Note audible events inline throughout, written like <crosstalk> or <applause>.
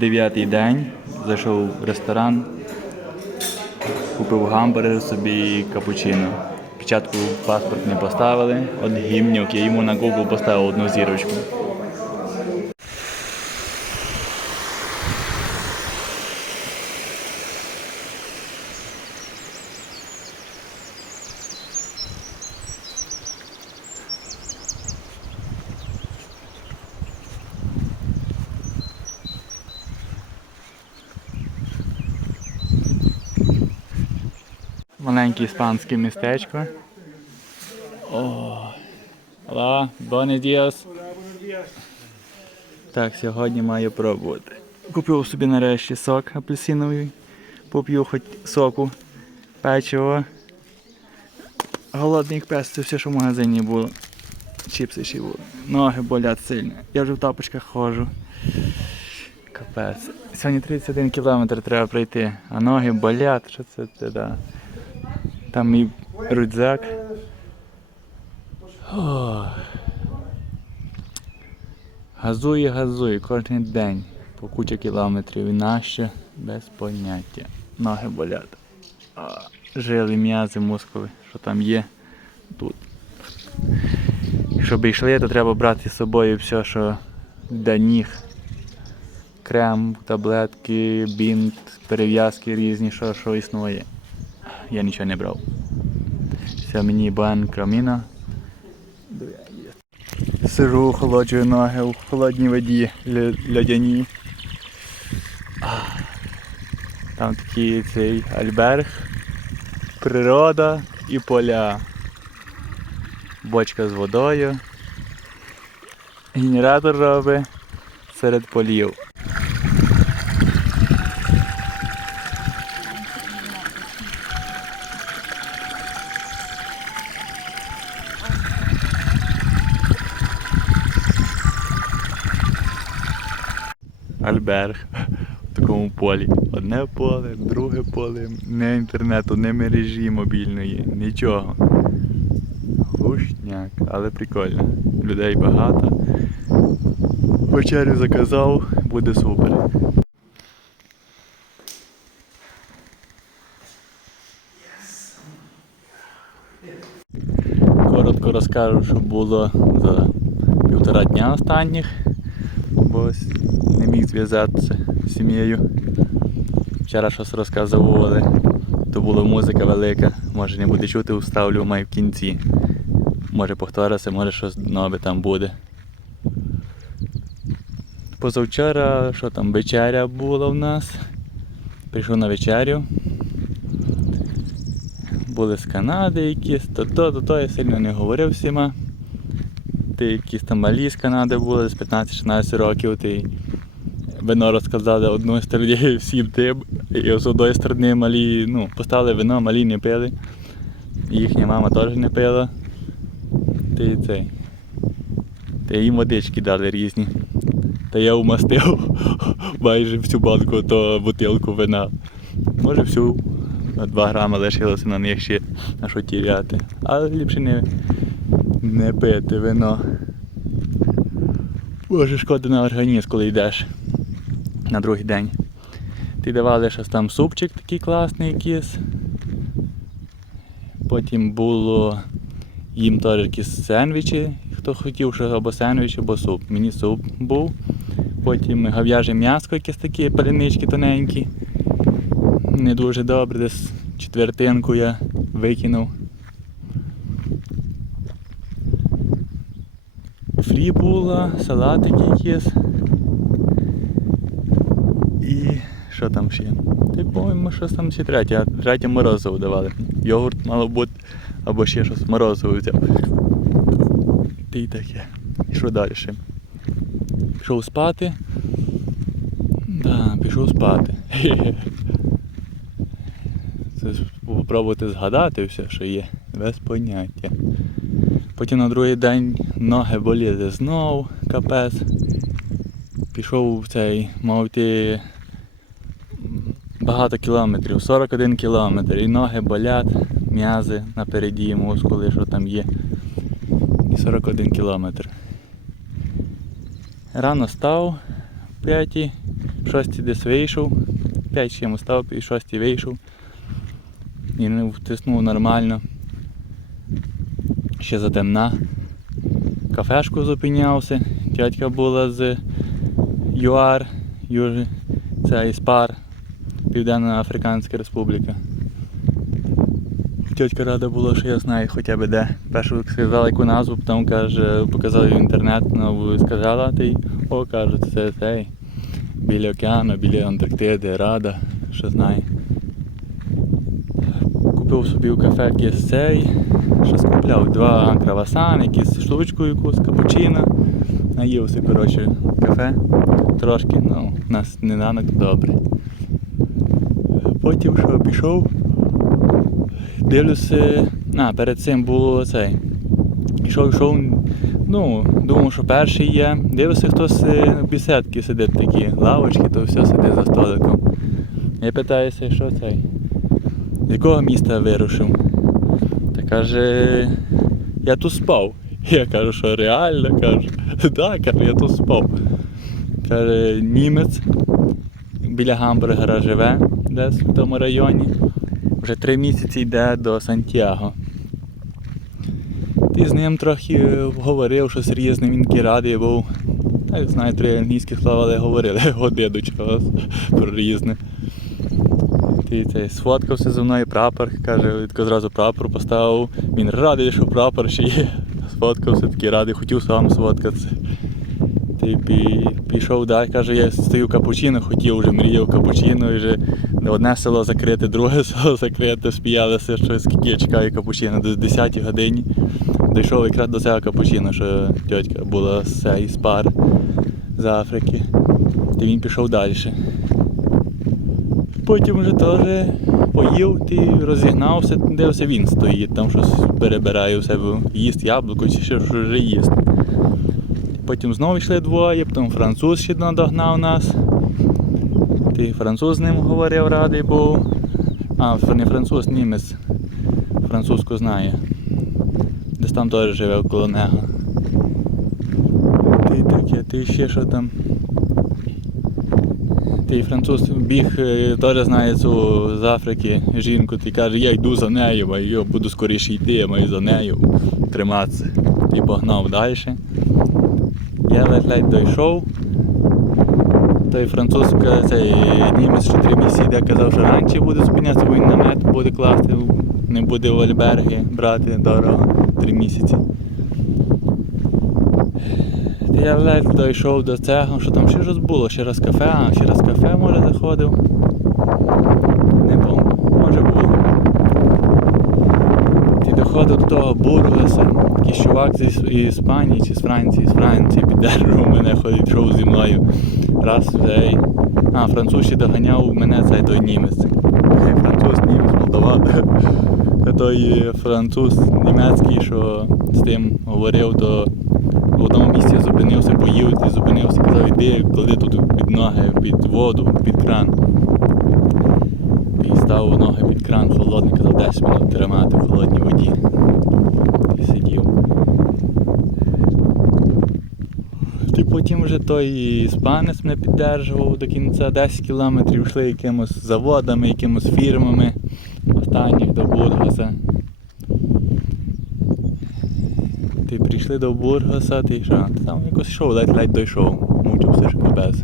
дев'ятий день. Зайшов в ресторан, купив гамбургер собі капучино. Спочатку паспорт не поставили. От гімнюк, я йому на Google поставив одну зірочку. Маленьке іспанське містечко. О, Hola, buenos. Так, сьогодні маю пробувати. Купив собі нарешті сок апельсиновий. Поп'ю хоч соку, печиво. Голодний пес, це все, що в магазині було. Чіпси ще були. Ноги болять сильно. Я вже в тапочках ходжу. Капець. Сьогодні 31 кілометр треба пройти, а ноги болять, що це да. Там мій рюкзак. Газує, газує кожен день по куча кілометрів і нащо без поняття. Ноги болять. А, Жили, м'язи, мускули, що там є тут. Щоб йшли, то треба брати з собою все, що для ніг. Крем, таблетки, бінт, перев'язки різні, що, що існує. Я нічого не брав. Все мені бан краміна. Сижу, охолоджую ноги у холодній воді. Ах. Там такий цей альберг, природа і поля. Бочка з водою. Генератор робить серед полів. Альберг такому полі. Одне поле, друге поле, не інтернету, не мережі мобільної, нічого. Глушняк, але прикольно. Людей багато. Вечерю заказав, буде супер. Коротко розкажу, що було за півтора дня останніх, бо ось не міг зв'язатися з сім'єю. Вчора щось розказували, то була музика велика, може не буде чути, вставлю май в кінці. Може повториться, може щось нове там буде. Позавчора, що там, вечеря була в нас. Прийшов на вечерю. Були з Канади якісь, то то, то, то я сильно не говорив всіма. Ти якісь там малі з Канади були з 15-16 років, ти вино розказали одної сторони всім тим, і з одної сторони малі, ну, поставили вино, малі не пили. Їхня мама теж не пила. Ти і цей. Та їм водички дали різні. Та я умастив <laughs> майже всю банку то бутилку вина. Може всю 2 грами лишилося на них ще на що тіряти. Але ліпше не, не пити вино. Боже, шкода на організм, коли йдеш на другий день. Ти давали щось там супчик такий класний якийсь. Потім було їм теж якісь сендвічі, хто хотів, що або сендвіч, або суп. Мені суп був. Потім гав'яже м'яско якесь такі палянички тоненькі. Не дуже добре, десь четвертинку я викинув. Фрі була, салатики якісь. І що там ще? Ти, по-моєму, щось там ще третє, третє морозиво давали. Йогурт мало бути, або ще щось морозиво взяв. Ти таке. І що далі? Пішов спати. Да, пішов спати. <laughs> Це ж попробувати згадати все, що є, без поняття. Потім на другий день ноги боліли знов, капець. Пішов в цей, мав йти багато кілометрів, 41 кілометр, і ноги болять, м'язи напереді, мускули, що там є. І 41 кілометр. Рано став в 5, В шостій десь вийшов, 5 чимось став, і в шостій вийшов. І не втиснув нормально. Ще затемна. Кафешку зупинявся. Тятька була з ЮАР, це ІСПАР, Південна Африканська Республіка. Тьотька рада була, що я знаю хоча б де. Першу сказала яку назву, потім каже, показала в інтернет, ну, сказала, ти, о, каже, це цей. Біля океану, біля Антарктиди, рада, що знає. Купив собі в кафе якийсь цей, щось купляв два кравасан, якусь штучку якусь, капучино. Наївся, коротше, кафе трошки, ну, у нас не ранок добре. Потім що пішов, дивлюся, а, перед цим було цей. Йшов, йшов, ну, думав, що перший є. Дивлюся, хтось в бісідки сидить такі, лавочки, то все сидить за столиком. Я питаюся, що цей? З якого міста вирушив? Та каже, я тут спав. <laughs> Я кажу, що реально <laughs> кажу. Так, каже, я тут спав. Каже, німець біля гамбургера живе десь в тому районі. Вже три місяці йде до Сантьяго. Ти з ним трохи е, говорив, щось різне, він такий радий був. Я знаю, три англійські слова, але говорили <laughs> чогось про різне. Ти цей сфоткався зі мною прапор, каже, тако зразу прапор поставив. Він радий, що прапор ще є. Сфоткався, такий радий, хотів сам сфоткатися. Ти пі- пішов далі, каже, я стою капучино, хотів вже мріяв капучино, і вже одне село закрите, друге <laughs> село закрите, спіялися, що скільки я чекаю капучино, десь 10 годині. Дійшов якраз до цього капучино, що тьотька була з цей з пар з Африки. І він пішов далі. Потім вже теж поїв, ти розігнався, дивився, він стоїть, там щось перебирає у себе, їсть яблуко чи ще щось вже їсть. Потім знову йшли двоє, потім француз ще надогнав нас. Ти француз з ним говорив, радий був. А, не француз, німець. Французьку знає. Десь там теж живе коло нього. Ти таке, ти ще що там. Ти француз біг, е, теж знає цю з Африки жінку, ти каже, я йду за нею, а я буду скоріше йти, я маю за нею триматися. І погнав далі. Я ледь-ледь дійшов. Той французка, цей німець, що три місяці казав, що раніше буде зупинятися, бо він намет буде класти, не буде в альберги брати дорого три місяці. Я ледь дійшов до цього, що там ще щось було, ще раз кафе, а ще раз кафе може заходив. Не помню, може було. Ти до Бургаса, чувак з Іспанії чи з Франції, з Франції піддержував <laughs> мене, ходить, йшов зі мною. Раз цей. А, француз ще доганяв мене цей той німець. Француз, німець, молдаван. <laughs> Той француз німецький, що з тим говорив, то в одному місці зупинився, поїв зупинився, казав, іди, клади тут під ноги, під воду, під кран. І став ноги під кран холодний, казав 10 минут тримати в холодній воді. І сидів. Ти потім вже той іспанець мене піддержував до кінця 10 кілометрів, йшли якимось заводами, якимось фірмами останніх до Бургаса. Ти прийшли до Бургаса, ти що? Там якось йшов, ледь-ледь дійшов. Мучився ж капець.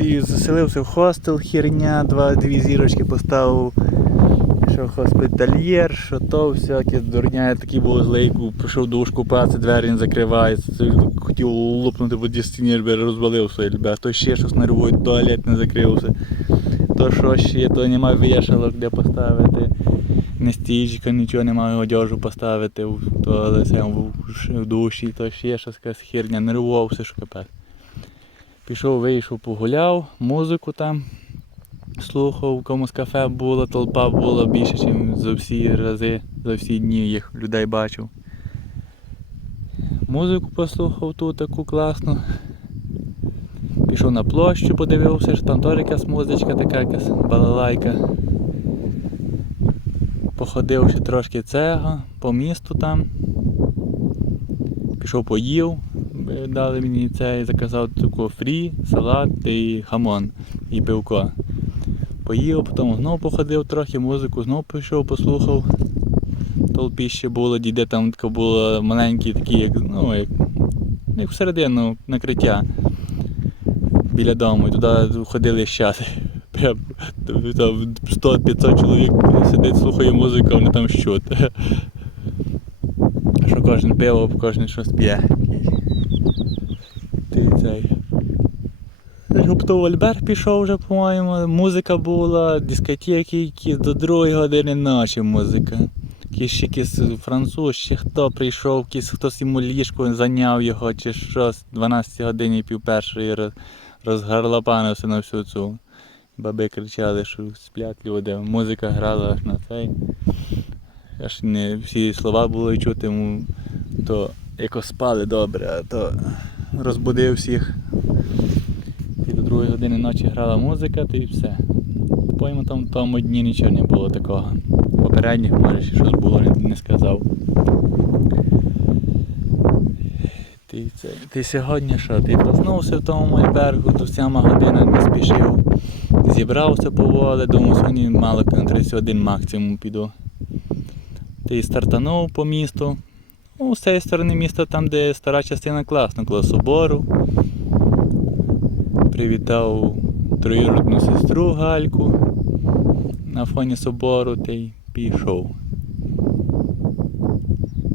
Ти заселився в хостел, херня, два, дві зірочки поставив. Що госпітальєр, що то всяке дурня, я такий був злий, пішов душ купатися, двері не закриваються, це хотів лупнути в воді стіні, якби розвалився, а то ще щось нервує, туалет не закрився. То що ще, то немає вішалок, де поставити. Не стічка, нічого немає одежу поставити в туалет, в, душі, то ще щось херня, нервувався, що капець. Пішов, вийшов, погуляв, музику там слухав, в комусь кафе було, толпа була більше, ніж за всі рази, за всі дні їх людей бачив. Музику послухав ту таку класну. Пішов на площу, подивився, що там теж якась музичка така якась балалайка. Походив ще трошки цього, по місту там. Пішов поїв, дали мені це і заказав таку фрі, салат і хамон і пивко. Поїв, потім знову походив трохи, музику знову пішов, послухав. Толпіще було, дійде там таке було маленькі такі, як, ну, як, як всередину накриття біля дому. І туди ходили щати. <laughs> Прям 100-500 чоловік сидить, слухає музику, а вони там щуть. <laughs> Що кожен пиво, кожен щось п'є. Ти цей. Альберт пішов вже, по-моєму, музика була, дискотеки якісь до другої години ночі музика. Якийсь ще якийсь француз, чи хто прийшов, якийсь хтось йому ліжко зайняв його, чи щось, 12 годині пів першої роз, розгарлопанився на всю цю. Баби кричали, що сплять люди. Музика грала аж на цей. Аж не всі слова були чути, то якось спали добре, а то розбудив всіх. Другої години ночі грала музика, то і все. По-моєму, там тому дні нічого не було такого. Попередніх, може, щось було, не, не сказав. Ти, це, ти сьогодні що? Ти проснувся в тому Мольбергу, до 7 година не спішив. Зібрався поволі, думав, сьогодні мало на 31 максимум піду. Ти стартанув по місту. Ну, з цієї сторони міста, там, де стара частина класна, коло собору. Привітав троюродну сестру Гальку на фоні собору та й пішов.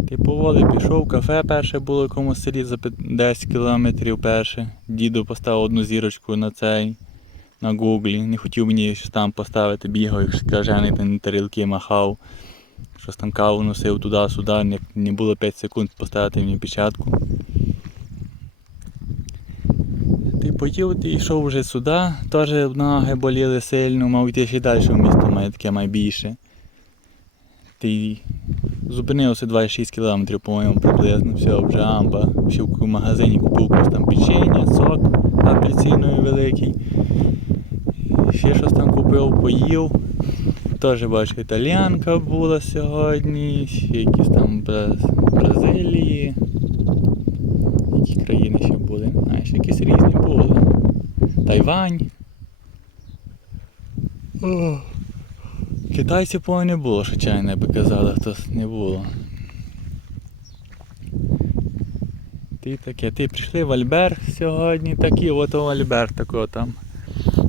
Ти поволі пішов, кафе перше було в якомусь селі за 10 кілометрів перше. Діду поставив одну зірочку на цей, на гуглі. Не хотів мені щось там поставити, бігав, як скажений там тарілки махав. Щось там каву носив туди-сюди, не було 5 секунд поставити мені печатку. Ти поїв, ти йшов вже сюди, теж ноги боліли сильно, мав йти ще далі в місто, має таке має більше. Ти зупинився 26 кілометрів, по-моєму, приблизно, все, вже амба. Ще в магазині купив якусь там печення, сок апельсиновий великий. Ще щось там купив, поїв. Теж бачу, італіянка була сьогодні, ще якісь там Бра- Бразилії. Які країни ще? Знаєш, якісь різні були. Тайвань. О. Китайців по не було, що чайно, я би казали, хтось не було. Ти таке, ти прийшли в Альберг сьогодні, такий от Альберг тако там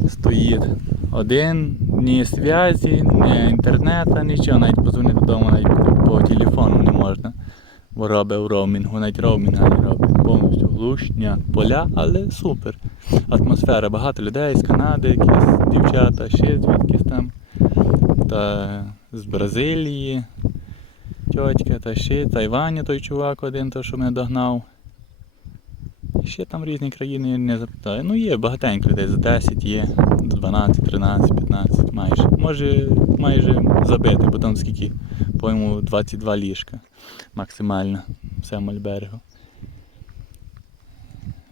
стоїть. Один, ні зв'язі, ні інтернету, нічого, навіть позвонити додому навіть по телефону не можна. Бо робить в роумінгу, навіть роумінга не робить. Повністю глушня, поля, але супер. Атмосфера, багато людей з Канади, якісь дівчата, ще звідкись там. Та з Бразилії, тьотька, та ще Тайвані той чувак один, той, що мене догнав. Ще там різні країни не запитаю. Ну є багатенько людей, за 10 є, 12, 13, 15 майже. Може майже забити, бо там скільки, по-моєму, 22 ліжка максимально в самому Альбергу.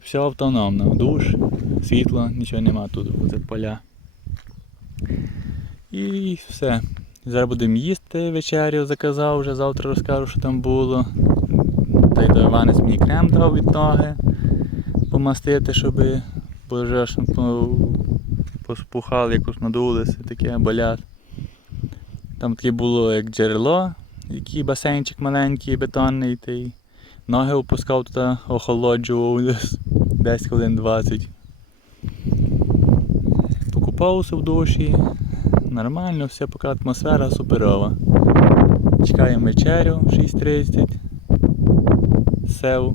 Все автономно, душ, світло, нічого нема тут, це поля. І все. Зараз будемо їсти вечерю, заказав вже, завтра розкажу, що там було. Та й до Іванець мені крем дав від ноги помастити, щоб вже поспухали, якось надулися, таке болять. Там таке було як джерело, який басейнчик маленький, бетонний, та й ноги опускав туди, охолоджував десь 10 хвилин 20. Покупався в душі, нормально, все, поки атмосфера суперова. Чекаємо вечерю в 6.30. Сев,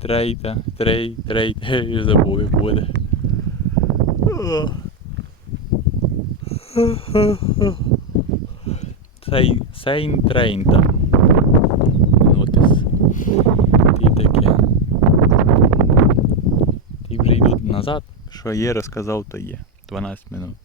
трейта, трей, трей, я забув як буде. Сейн трейн там. Нотис. І таке. І вже йдуть назад. Що є, розказав, то є. 12 минут.